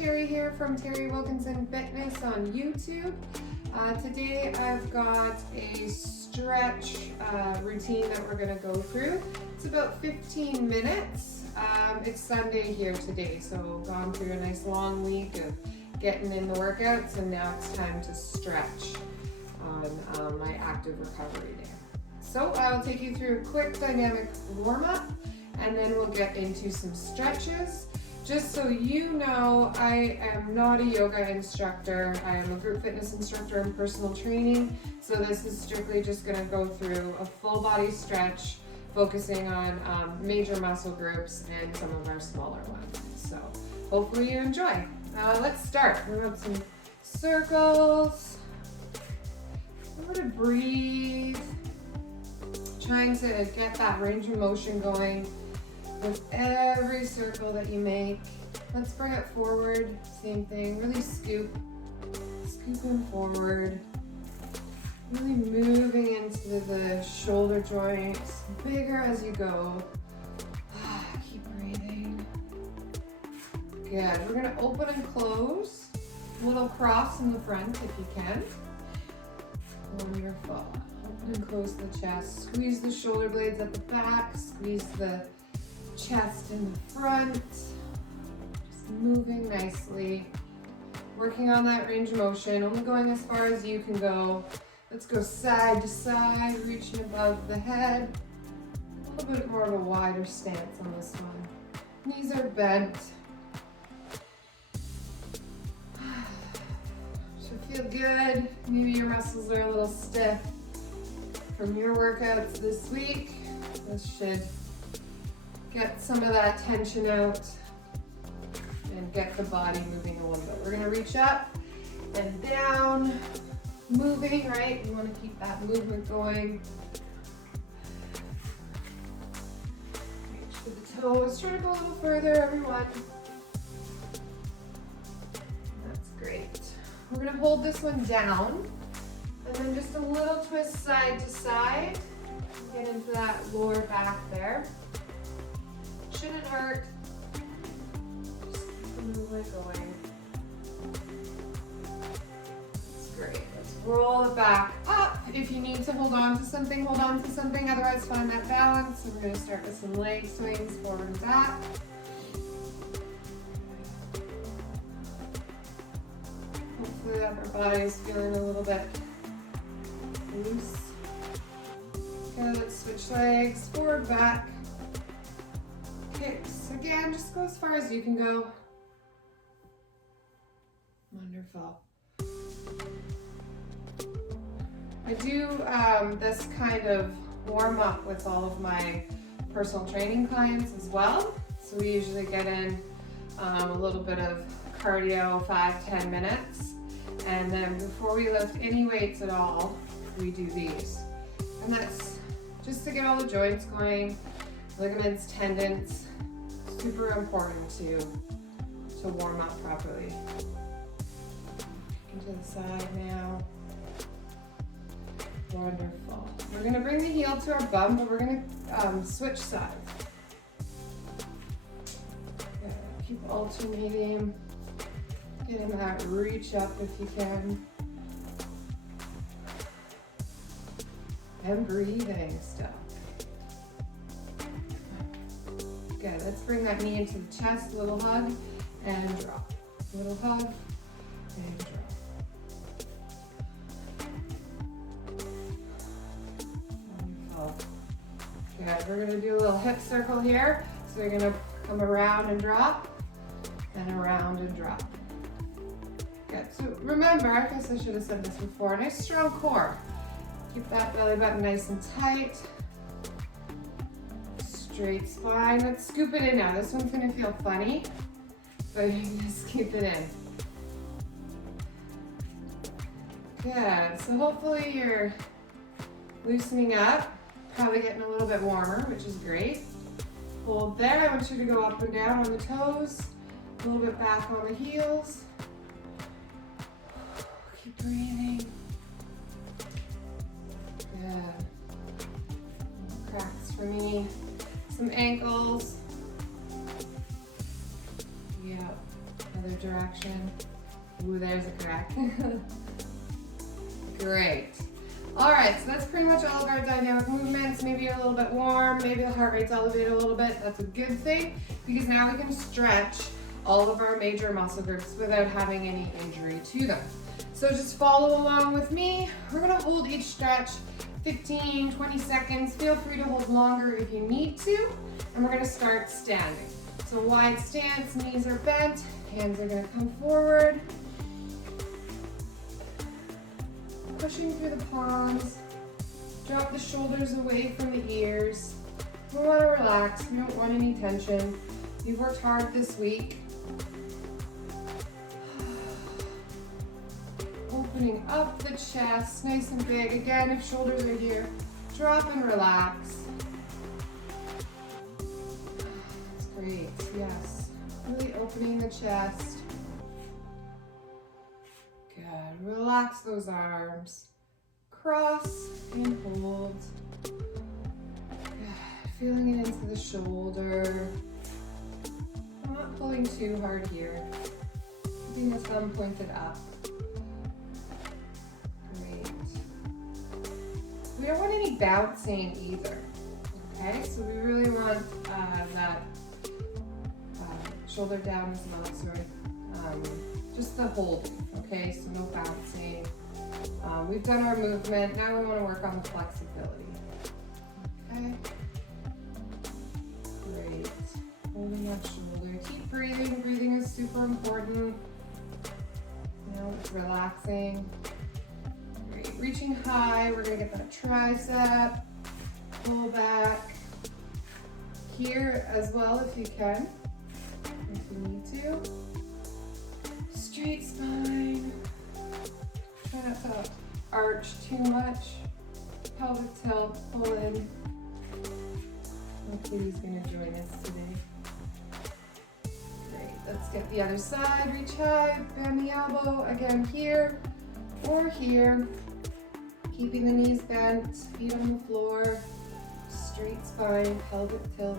Terry here from Terry Wilkinson Fitness on YouTube. Today I've got a stretch routine that we're going to go through. It's about 15 minutes. It's Sunday here today, so gone through a nice long week of getting in the workouts, and now it's time to stretch on my active recovery day. So I'll take you through a quick dynamic warm-up, and then we'll get into some stretches. Just so you know, I am not a yoga instructor. I am a group fitness instructor in personal training. So this is strictly just gonna go through a full body stretch, focusing on major muscle groups and some of our smaller ones. So hopefully you enjoy. Let's start. We're going to some circles. Remember to breathe. Trying to get that range of motion going with every circle that you make. Let's bring it forward. Same thing. Really scoop. Scooping forward. Really moving into the shoulder joints. Bigger as you go. Keep breathing. Good. We're going to open and close. A little cross in the front if you can. Wonderful. Open and close the chest. Squeeze the shoulder blades at the back. Squeeze the chest in the front. Just moving nicely. Working on that range of motion. Only going as far as you can go. Let's go side to side, reaching above the head. A little bit more of a wider stance on this one. Knees are bent. Should feel good. Maybe your muscles are a little stiff from your workouts this week. This should get some of that tension out and get the body moving a little bit. We're gonna reach up and down, moving, right? We wanna keep that movement going. Reach for the toes, try to go a little further, everyone. That's great. We're gonna hold this one down, and then just a little twist side to side. Get into that lower back there. Shouldn't hurt. Just keep the movement going. That's great. Let's roll it back up. If you need to hold on to something, hold on to something. Otherwise, find that balance. So we're going to start with some leg swings, forward and back. Hopefully that our body is feeling a little bit loose. Okay, let's switch legs, forward, back. Kicks. Again, just go as far as you can go. Wonderful. I do this kind of warm up with all of my personal training clients as well. So we usually get in a little bit of cardio, 5-10 minutes. And then before we lift any weights at all, we do these. And that's just to get all the joints going, ligaments, tendons. Super important to warm up properly. Into the side now. Wonderful. We're going to bring the heel to our bum, but we're going to switch sides. Okay, keep alternating. Getting that reach up if you can. And breathing still. Good, let's bring that knee into the chest, little hug, and drop. Little hug, and drop. Wonderful. Good, we're gonna do a little hip circle here. So you're gonna come around and drop, and around and drop. Good, so remember, I guess I should have said this before, nice strong core. Keep that belly button nice and tight. Straight spine. Let's scoop it in now. This one's gonna feel funny, but you can just keep it in. Good, so hopefully you're loosening up, probably getting a little bit warmer, which is great. Hold there. I want you to go up and down on the toes, a little bit back on the heels. Keep breathing. Good. Cracks for me. Some ankles. Yeah, Other direction. Ooh, there's a crack. Great. All right, so that's pretty much all of our dynamic movements. Maybe a little bit warm, maybe the heart rate's elevated a little bit. That's a good thing because now we can stretch all of our major muscle groups without having any injury to them. So just follow along with me. We're gonna hold each stretch 15, 20 seconds. Feel free to hold longer if you need to. And we're gonna start standing. So wide stance, knees are bent, hands are gonna come forward. Pushing through the palms. Drop the shoulders away from the ears. We wanna relax, we don't want any tension. You've worked hard this week. Opening up the chest, nice and big. Again, if shoulders are here, drop and relax. That's great, yes. Really opening the chest. Good, relax those arms. Cross and hold. Good, feeling it into the shoulder. I'm not pulling too hard here. Keeping the thumb pointed up. We don't want any bouncing either, okay? So we really want that shoulder down is not, sorry, just the holding, okay? So no bouncing. We've done our movement, now we want to work on the flexibility, okay? Great, holding that shoulder. Keep breathing, breathing is super important. Now it's relaxing. Reaching high, we're gonna get that tricep, pull back. Here as well if you can, if you need to. Straight spine. Try not to arch too much. Pelvic tilt, pull in. Hopefully he's gonna join us today. Great, let's get the other side. Reach high, bend the elbow, again here or here. Keeping the knees bent, feet on the floor, straight spine, pelvic tilt.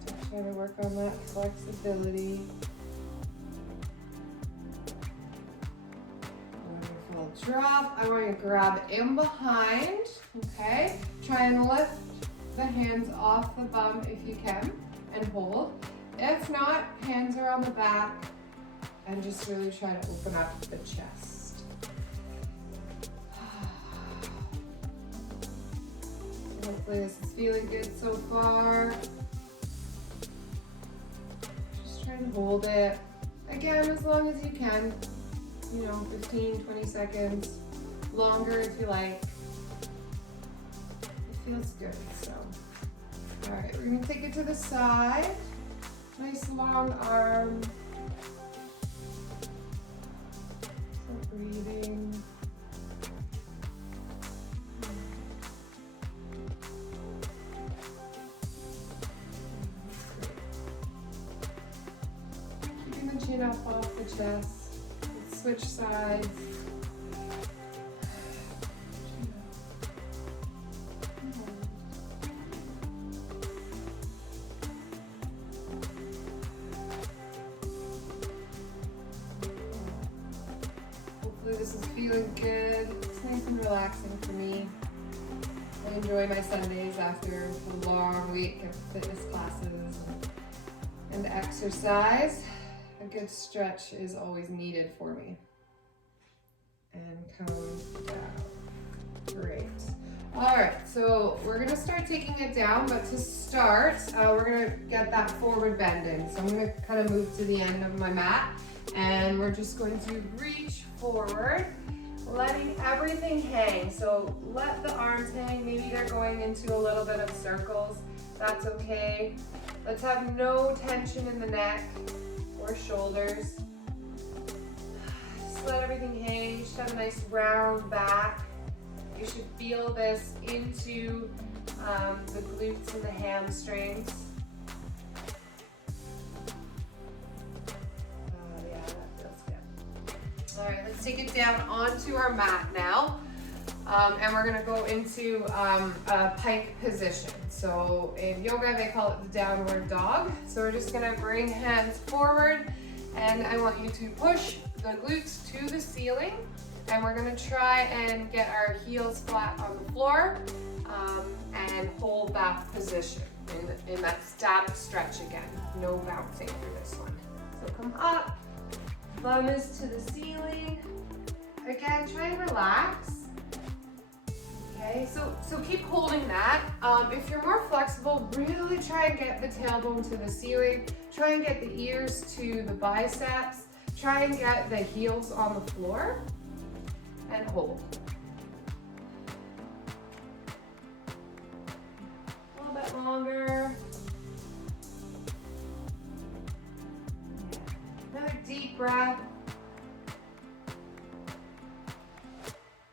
Still trying to work on that flexibility. Wonderful. Drop. I want you to grab in behind, okay? Try and lift the hands off the bum if you can and hold. If not, hands are on the back. And just really try to open up the chest. Hopefully this is feeling good so far. Just try and hold it. Again, as long as you can. You know, 15, 20 seconds. Longer if you like. It feels good, so. All right, we're gonna take it to the side. Nice long arm. Breathing. Keeping the chin up off the chest. Let's switch sides. This is feeling good. It's nice and relaxing for me. I enjoy my Sundays after a long week of fitness classes and exercise. A good stretch is always needed for me. And come down. Great. All right, so we're gonna start taking it down, but to start, we're gonna get that forward bend in. So I'm gonna kind of move to the end of my mat, and we're just going to reach forward, letting everything hang. So let the arms hang. Maybe they're going into a little bit of circles. That's okay. Let's have no tension in the neck or shoulders. Just let everything hang. You should have a nice round back. You should feel this into the glutes and the hamstrings. Yeah, that feels good. All right, let's take it down onto our mat now. And we're gonna go into a pike position. So in yoga, they call it the downward dog. So we're just gonna bring hands forward, and I want you to push the glutes to the ceiling. And we're gonna try and get our heels flat on the floor and hold that position in that static stretch again. No bouncing for this one. So come up, bum is to the ceiling. Again, try and relax. Okay, so keep holding that. If you're more flexible, really try and get the tailbone to the ceiling. Try and get the ears to the biceps. Try and get the heels on the floor and hold. A little bit longer. Another deep breath.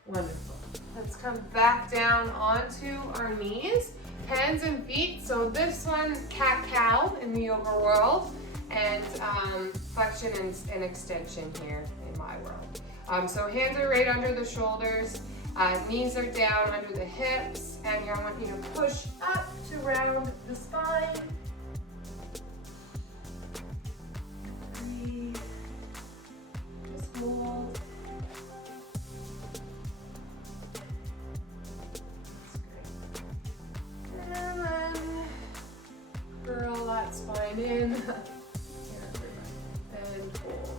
Wonderful. Let's come back down onto our knees, hands and feet. So this one, cat-cow in the yoga world, and flexion and extension here in my world. So hands are right under the shoulders, knees are down under the hips, and I want you to push up to round the spine. Breathe. Just hold. Curl that spine in and hold.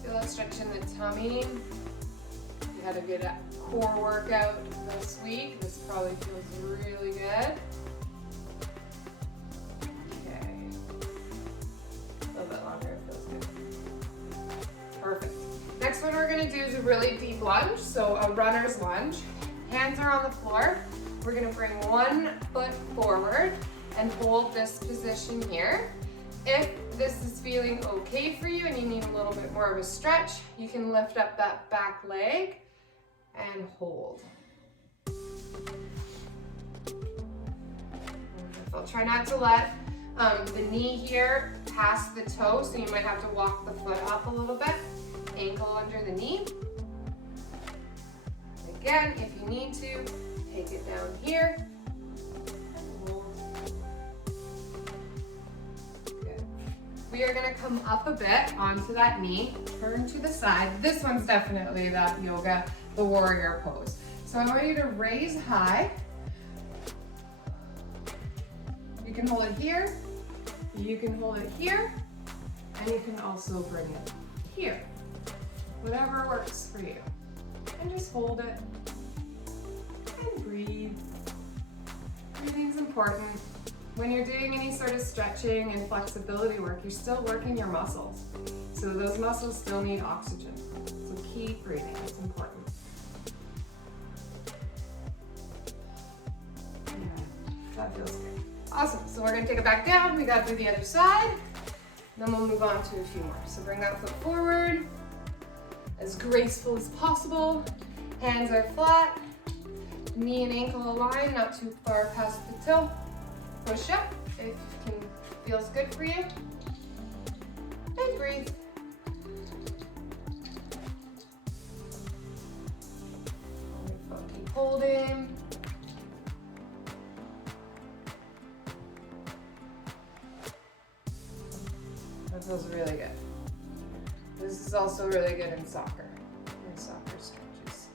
Yeah. Feel that stretch in the tummy. You had a good core workout this week. This probably feels really good. Okay. A little bit longer, it feels good. Perfect. Next one we're gonna do is a really deep lunge, so a runner's lunge. Hands are on the floor. We're gonna bring one foot forward and hold this position here. If this is feeling okay for you and you need a little bit more of a stretch, you can lift up that back leg and hold. Wonderful. Try not to let the knee here pass the toe, so you might have to walk the foot up a little bit. Ankle under the knee. Again, if you need to, take it down here. We are gonna come up a bit onto that knee, turn to the side. This one's definitely that yoga, the warrior pose. So I want you to raise high. You can hold it here, you can hold it here, and you can also bring it here. Whatever works for you. And just hold it and breathe. Breathing's important. When you're doing any sort of stretching and flexibility work, you're still working your muscles. So those muscles still need oxygen. So keep breathing, it's important. Yeah, that feels good. Awesome, so we're gonna take it back down. We gotta do the other side. Then we'll move on to a few more. So bring that foot forward, as graceful as possible. Hands are flat, knee and ankle aligned, not too far past the toe. Push up if feels good for you. And breathe. Keep holding. That feels really good. This is also really good in soccer. In soccer stretches.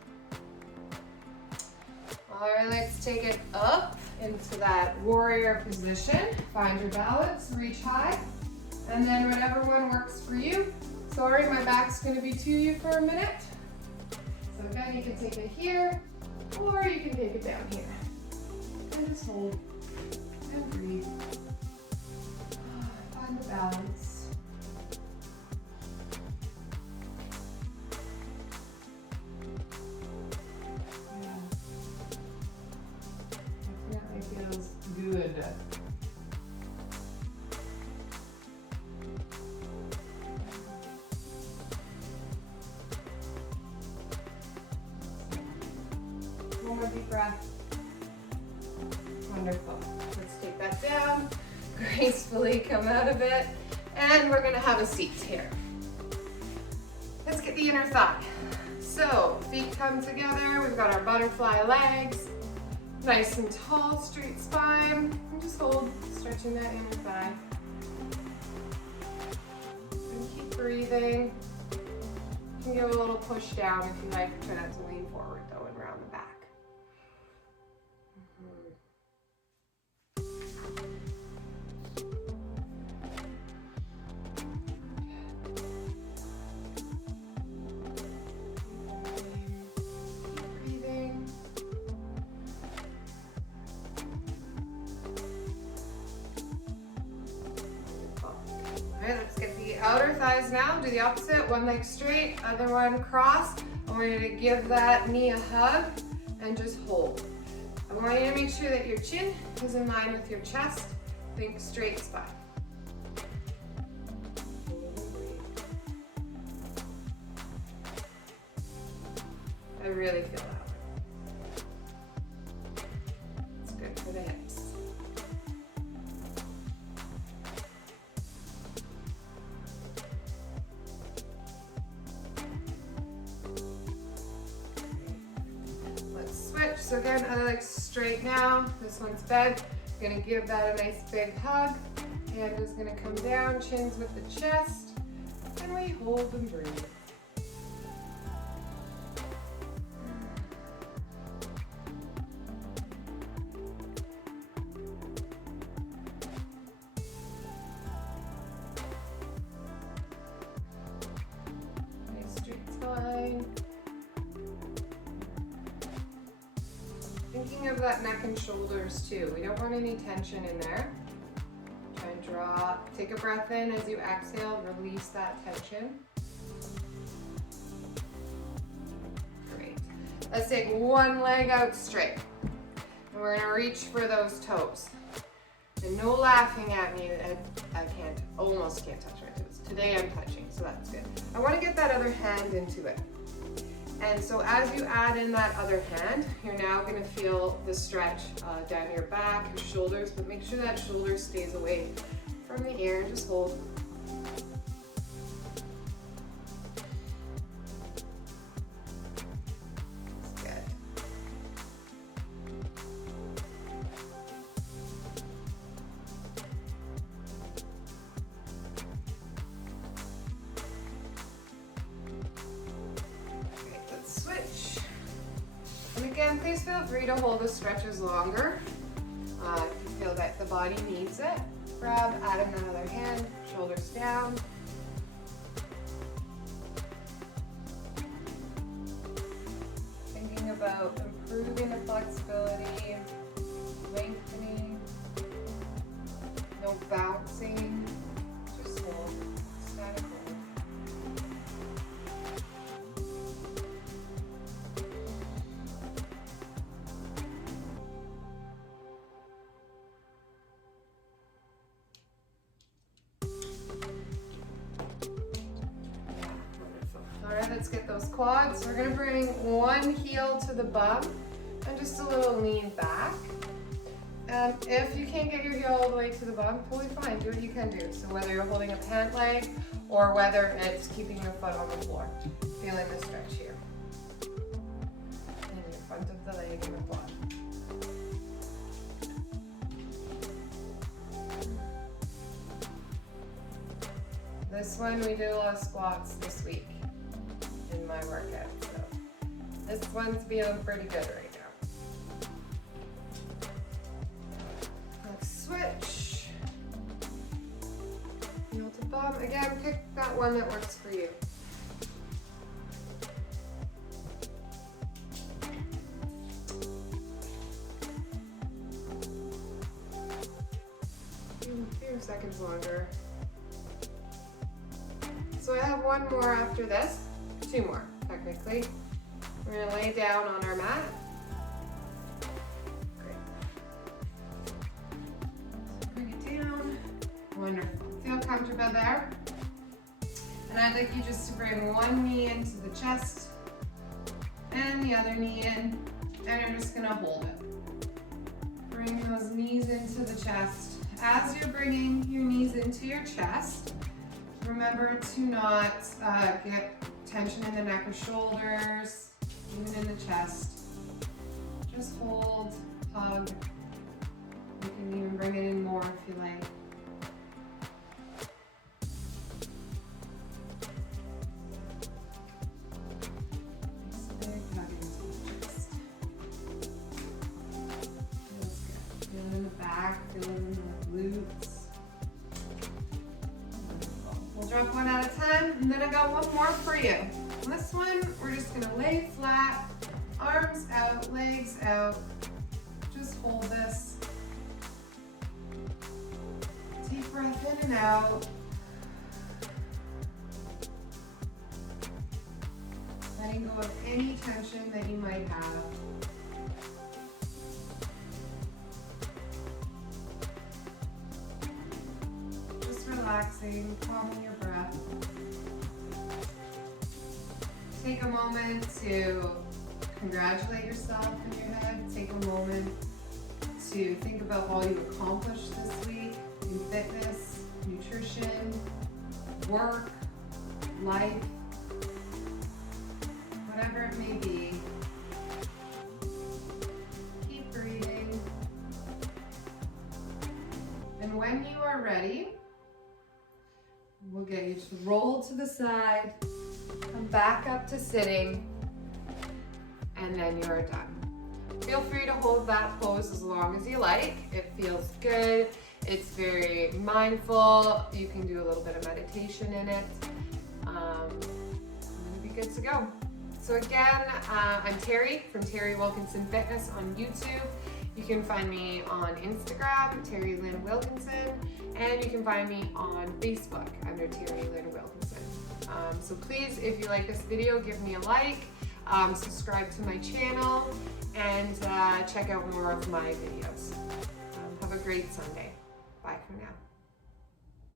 All right, let's take it up into that warrior position. Find your balance, reach high, and then whatever one works for you. Sorry, my back's gonna be to you for a minute. So again, you can take it here, or you can take it down here. And just hold and breathe. Find the balance. Feels good. One more deep breath. Wonderful. Let's take that down, gracefully come out of it, and we're gonna have a seat here. Let's get the inner thigh. So feet come together, we've got our butterfly legs, nice and tall, straight spine, and just hold, stretching that inner thigh. And keep breathing. You can give a little push down if you like, try not to lean forward though and round the back. Let's get the outer thighs now. Do the opposite, one leg straight, other one crossed. I want you to give that knee a hug and just hold. I want you to make sure that your chin is in line with your chest. Think straight spine. I really feel that one. It's good for the hips. So again, other leg straight now. This one's bent. You're gonna give that a nice big hug. Hand is gonna come down, chins with the chest, and we hold and breathe. Nice straight spine. Thinking of that neck and shoulders too. We don't want any tension in there. Try and draw, take a breath in as you exhale, release that tension. Great. Let's take one leg out straight. And we're gonna reach for those toes. And no laughing at me, I almost can't touch my toes. Today I'm touching, so that's good. I wanna get that other hand into it. And so as you add in that other hand, you're now gonna feel the stretch down your back, your shoulders, but make sure that shoulder stays away from the ear and just hold. That's good. Switch. And again, please feel free to hold the stretches longer. If you feel that the body needs it, grab, add in that other hand, shoulders down. Thinking about improving the flexibility, lengthening, no bouncing, just hold, static hold. Let's get those quads. We're gonna bring one heel to the bum and just a little lean back. And if you can't get your heel all the way to the bum, totally fine, do what you can do. So whether you're holding a pant leg or whether it's keeping your foot on the floor, feeling the stretch here. And your front of the leg and the quad. This one, we did a lot of squats this week in my workout, so this one's feeling pretty good right now. Let's switch. Heel to bum. Again, pick that one that works for you. A few seconds longer. So I have one more after this. Two more, technically. We're gonna lay down on our mat. Great. So bring it down. Wonderful. Feel comfortable there? And I'd like you just to bring one knee into the chest and the other knee in, and you're just gonna hold it. Bring those knees into the chest. As you're bringing your knees into your chest, remember to not get tension in the neck or shoulders, even in the chest. Just hold, hug. You can even bring it in more if you like. Just a big hug into the chest. Feels good. Feel it in the back, feel it in the glutes. We'll drop one at a time, and then I got one more for you. On this one, we're just gonna lay flat, arms out, legs out. Just hold this. Deep breath in and out. Letting go of any tension that you might have. Relaxing, calming your breath. Take a moment to congratulate yourself in your head. Take a moment to think about all you accomplished this week in fitness, nutrition, work, life, whatever it may be. Keep breathing. And when you are ready, we'll get you to roll to the side, come back up to sitting, and then you're done. Feel free to hold that pose as long as you like. It feels good. It's very mindful. You can do a little bit of meditation in it. And it'll be good to go. So again, I'm Terry from Terry Wilkinson Fitness on YouTube. You can find me on Instagram, Terry Lynn Wilkinson, and you can find me on Facebook under Terry Lynn Wilkinson. So please, if you like this video, give me a like, subscribe to my channel, and check out more of my videos. Have a great Sunday. Bye for now.